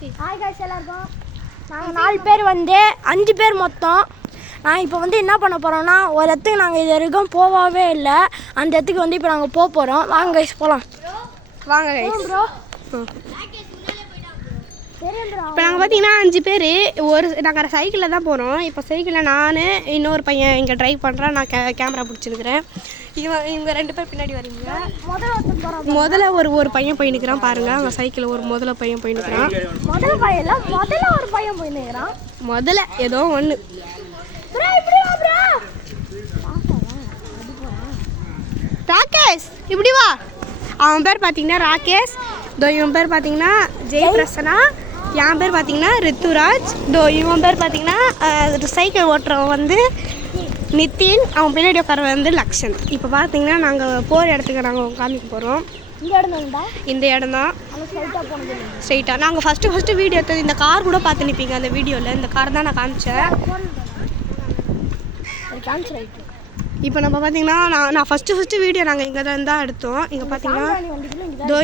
hi guys எல்லாரும் நாங்க 4 பேர் வந்து 5 பேர் மொத்தம் நான் இப்போ வந்து என்ன பண்ண போறோம்னா ஒரு இடத்துக்கு நாங்க இது வரைக்கும் போகவே இல்லை அந்த இடத்துக்கு வந்து இப்போ நாங்க போக போறோம் வாங்க गाइस போலாம் வாங்க गाइस ப்ரோ இப்போ நாங்கள் பார்த்தீங்கன்னா 5 பேர் நாங்கள் சைக்கிளில் தான் போகிறோம் இப்போ சைக்கிளில் நான் இன்னொரு பையன் இங்கே ட்ரைவ் பண்ணுறேன் நான் கேமரா பிடிச்சிருக்கிறேன் இவங்க 2 பேர் பின்னாடி வரீங்க முதல்ல ஒரு பையன் போயின்னுக்கிறான் பாருங்கள் அவங்க சைக்கிளில் முதல்ல பையன் போயின்னுக்கிறான் முதல்ல ஏதோ ஒன்று ராகேஷ் இப்படி வா அவன் பேர் பார்த்தீங்கன்னா ராகேஷ் இவன் பேர் பார்த்தீங்கன்னா ஜெய் பிரசன்னா என் பேர் பார்த்தீங்கன்னா ரித்துராஜ் இவன் பேர் பார்த்தீங்கன்னா சைக்கிள் ஓட்டுறவன் வந்து நித்தின் அவன் பின்னாடி உட்கார வந்து லக்ஷன் இப்போ பார்த்தீங்கன்னா நாங்கள் போகிற இடத்துக்கு நாங்கள் காமிக்க போகிறோம் இந்த இடம் தான் ஸ்ட்ரைட்டாக நாங்கள் ஃபஸ்ட்டு வீடியோ எடுத்தது இந்த கார் கூட பார்த்து நிற்பீங்க அந்த வீடியோவில் இந்த கார் தான் நான் காமிச்சேன் இப்போ நம்ம பார்த்தீங்கன்னா நான் ஃபஸ்ட்டு வீடியோ நாங்கள் இங்கே தான் எடுத்தோம் இங்கே பார்த்தீங்கன்னா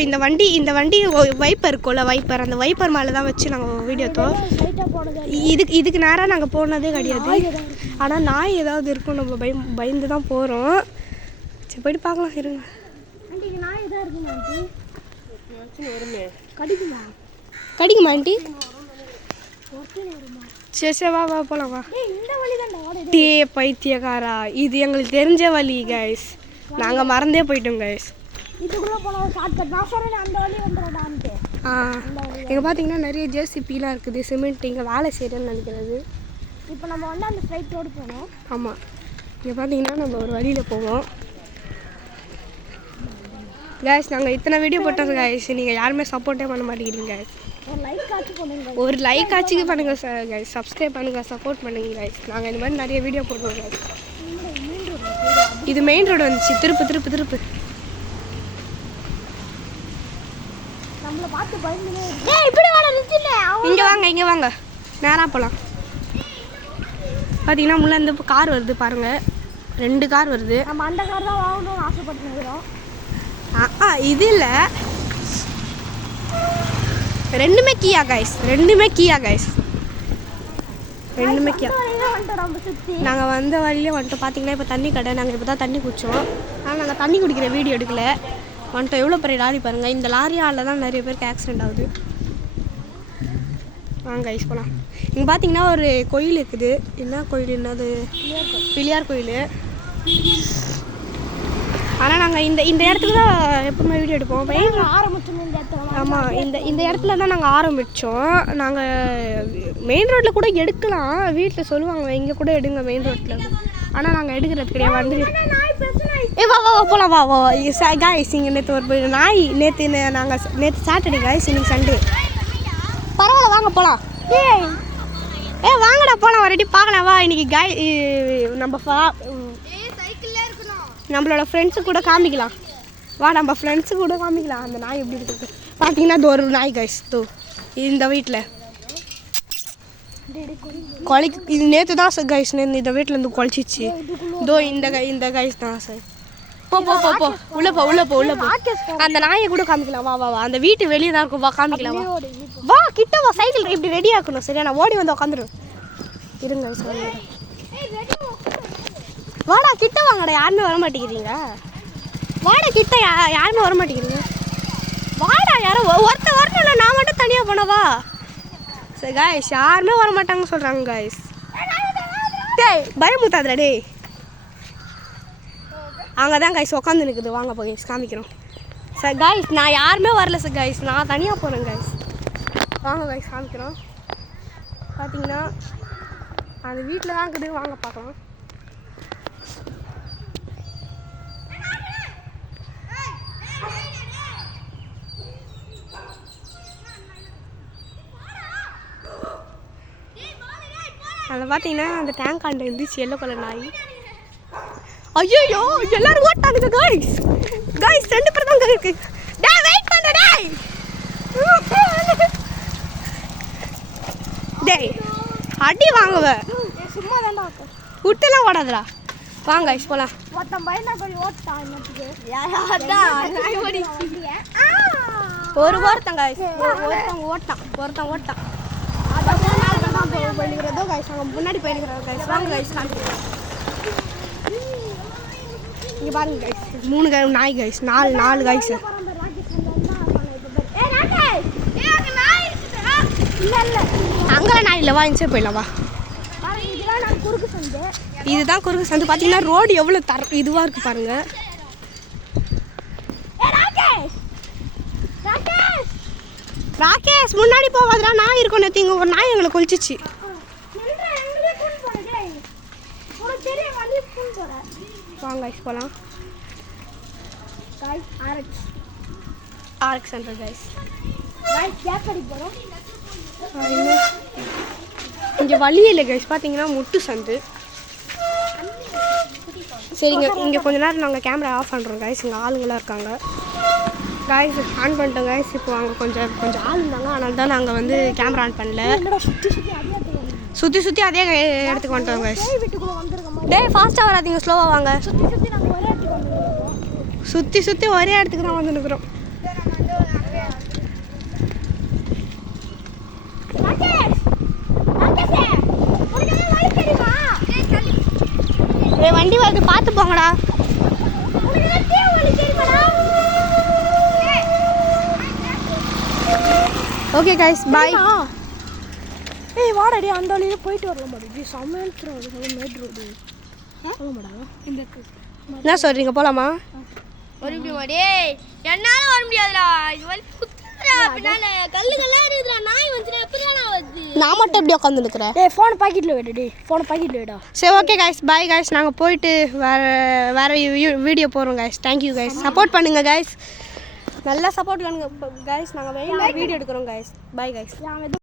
இந்த வண்டி வைப்பர் இருக்கும்ல வைப்பர் அந்த வைப்பர் மேலே தான் வச்சு நாங்கள் வீடியோ எடுத்தோம் இதுக்கு நேராக நாங்கள் போனதே கிடையாது ஆனால் நாய் ஏதாவது இருக்கும் நம்ம பயந்து தான் போகிறோம் சரி போய்ட்டு பார்க்கலாம் இருங்க கடிக்குமா ஆண்டி சரி வா போலாம் வா டே பைத்தியக்காரா இது எங்களுக்கு தெரிஞ்ச வழி கைஸ் நாங்கள் மறந்தே போயிட்டோம் கைஸ் இங்கே பார்த்தீங்கன்னா நிறைய ஜேசிபிலாம் இருக்குது சிமெண்ட் இங்கே வேலை செய்கிறேன்னு நினைக்கிறது இப்போ நம்ம வந்து அந்த ஸ்ட்ரைட் ரோடு போகணும் ஆமாம் இங்கே பார்த்தீங்கன்னா நம்ம ஒரு வழியில் போவோம் கைஸ் நாங்கள் இத்தனை வீடியோ போட்டோம் கைஸ் நீங்கள் யாருமே சப்போர்ட்டே பண்ண மாட்டேங்கிறீங்க கைஸ் ஒரு லைக் ஆச்சுக்கு பண்ணுங்கள் சார் கைஸ் சப்ஸ்கிரைப் பண்ணுங்கள் சப்போர்ட் பண்ணுங்கள் கைஸ் நாங்கள் இந்த மாதிரி நிறைய வீடியோ போடுவோம் கைஸ் இது மெயின் ரோடு வந்துச்சு திருப்பு இங்கே வாங்க நேராக போகலாம் பார்த்தீங்கன்னா முன்னே இந்த கார் வருது பாருங்கள் 2 கார் வருது நம்ம அந்த கார் தான் வாங்கணும்னு ஆசைப்பட்டுருக்கிறோம் இது இல்லை ரெண்டுமே கியா கைஸ் நாங்கள் வந்த வழியிலே வந்துட்டோம் பார்த்தீங்கன்னா இப்போ தண்ணி கடை நாங்கள் இப்போ தான் தண்ணி குடித்தோம் ஆனால் நாங்கள் தண்ணி குடிக்கிற வீடியோ எடுக்கல வந்துட்டோம் எவ்வளோ பெரிய லாரி பாருங்கள் இந்த லாரியால் தான் நிறைய பேருக்கு ஆக்சிடெண்ட் ஆகுது வாங்க கைஸ் போகலாம் இங்கே பார்த்தீங்கன்னா ஒரு கோயில் இருக்குது என்ன கோயில் என்னது பிள்ளையார் கோயில் ஆனால் நாங்கள் இந்த இடத்துல தான் எப்பவுமே வீடியோ எடுப்போம் ஆமாம் இந்த இடத்துல தான் நாங்கள் ஆரம்பித்தோம் நாங்கள் மெயின் ரோட்டில் கூட எடுக்கலாம் வீட்டில் சொல்லுவாங்க இங்கே கூட எடுங்க மெயின் ரோட்டில் ஆனால் நாங்கள் எடுக்கிறது கிடையாது வந்து வா போகலாம் வா காய்ஸ் இங்கே நேற்று ஒரு நாய் நேற்று சாட்டர்டே காய்ஸ் இன்னைக்கு சண்டே பரவாயில்ல வாங்க போகலாம் வாங்கடா போகலாம் ஒரு வாட்டி பார்க்கலாம் வா இன்னைக்கு நம்மளோட ஃப்ரெண்ட்ஸு கூட காமிக்கலாம் வா நம்ம ஃப்ரெண்ட்ஸு கூட காமிக்கலாம் அந்த நாய் எப்படி இருக்குது பார்த்தீங்கன்னா இது ஒரு நாய் கைஸ் இந்த வீட்டில் இது நேற்று தான் சார் கைஸ் இந்த வீட்டிலேருந்து குழச்சிச்சு இந்த கைஸ் தான் சார் போ உள்ளே போ அந்த நாயை கூட காமிக்கலாம் வா அந்த வீட்டு வெளியே தான் இருக்கும் வா காமிக்கலாம் வா கிட்ட வா சைக்கிள் இப்படி ரெடி ஆக்கணும் சரியா நான் ஓடி வந்து உட்காந்துரும் இருங்க சார் வாடா கிட்ட வாங்கடா யாருமே வர மாட்டேங்கிறீங்க வாடா கிட்ட யாருமே வர மாட்டேங்கிறீங்க வாடா யாரும் ஒருத்தர் வரணும்ல நான் மட்டும் தனியாக போனவா சரி காய்ஸ் யாருமே வர மாட்டாங்கன்னு சொல்கிறாங்க காய்ஸ் டேய் பயமுத்தாதுடா டேய் அங்கே தான் காய்ஸ் உட்காந்து நிற்குது வாங்க போய் காமிக்கிறோம் சார் காய்ஸ் நான் யாருமே வரல சார் காய்ஸ் நான் தனியாக போகிறேன் காய்ஸ் வாங்க காய்ஸ் காமிக்கிறோம் பார்த்தீங்கன்னா அது வீட்டில் தான் இருக்குது வாங்க பார்க்கலாம் அதில் பார்த்தீங்கன்னா அந்த டேங்க் ஆண்ட இருந்துச்சு எல்லோ கலர் நாய் ஐயோ எல்லாரும் ஓட்டானுங்க காய்ஸ் 2 பேர் தான் இருக்கு டேய் வெயிட் பண்ணு டேய் அடி வாங்குவ சும்மா தான்டா விட்டுலாம் ஓடாதடா வாங்க காய்ஸ் போகலாம் மொத்தம் பயனா போய் ஓட்டா என்னத்துக்கு யாரா நாய் ஓடிச்சு ஒருத்தன் கைஸ் ஒருத்தன் ஓட்டான் போயிடுகிறதோ கைஸ் அங்கே முன்னாடி போயிடுகிறோம் கைஸ் வாங்க கைஸ் காமிக்கிறேன் இங்கே பாருங்க கைஸ் 3 நாய் கைஸ் 4 கைஸ் அங்கே நாய் இல்லை வா இன்சே போயிடலாம் வா இதுதான் குறுக்கு சந்து பார்த்தீங்கன்னா ரோடு எவ்வளோ இதுவாக இருக்குது பாருங்க ராகேஷ் முன்னாடி போவாதடா நாய் இருக்கும் நேற்று இங்கே ஒரு நாய் எங்களை கொலிச்சிச்சு வாங்க போகலாம் ஆர்எக்ஸ் சென்டர் கைஸ் இங்கே வழி இல்லை கைஸ் பார்த்தீங்கன்னா முட்டு சந்து சரிங்க இங்கே கொஞ்ச நேரம் நாங்கள் கேமரா ஆஃப் பண்ணுறோம் கைஸ் இங்கே ஆளுங்களாம் இருக்காங்க கைஸ் ஆன் பண்ணிட்டோம் கைஸ் இப்போ அங்கே கொஞ்சம் ஆள் இருந்தாங்க அதனால தான் நாங்கள் வந்து கேமரா ஆன் பண்ணல சுற்றி அதே இடத்துக்கு வந்துட்டோம் கைஸ் டேய் ஃபாஸ்ட்டாக வராதீங்க ஸ்லோவாக வாங்க சுற்றி ஒரே இடத்துக்கு தான் வந்து நிற்கிறோம் வண்டி வருது பார்த்து போங்கடா ஓகே கைஸ் பாய் ஏய் வாடா அந்த வழியில போயிட்டு வரலாம் மாட்டேங்குது செம்மையான மேட் ரோடு என்ன சொல்கிறீங்க போகலாமா வர முடியுமாடே என்னால வர முடியாதுடா இது வலி குத்துறா பின்னால கல்லுகள்லாம் இருக்குதுடா நாய் வந்துடா எப்படிடா நான் வருது நான் மட்டும் எப்படி உட்காந்துருக்குறேன் டேய் ஃபோன் பாக்கெட்டில் விடு டேய் ஃபோனை பாக்கெட்டில் விடா சரி ஓகே கைஸ் பாய் கைஸ் நாங்கள் போயிட்டு வேறு வீடியோ போகிறோம் கைஸ் தேங்க்யூ கைஸ் சப்போர்ட் பண்ணுங்கள் கைஸ் நல்லா சப்போர்ட் பண்ணுங்க கைஸ் நாங்கள் வெளியில் வீடியோ எடுக்கிறோம் கைஸ் பாய் கைஸ்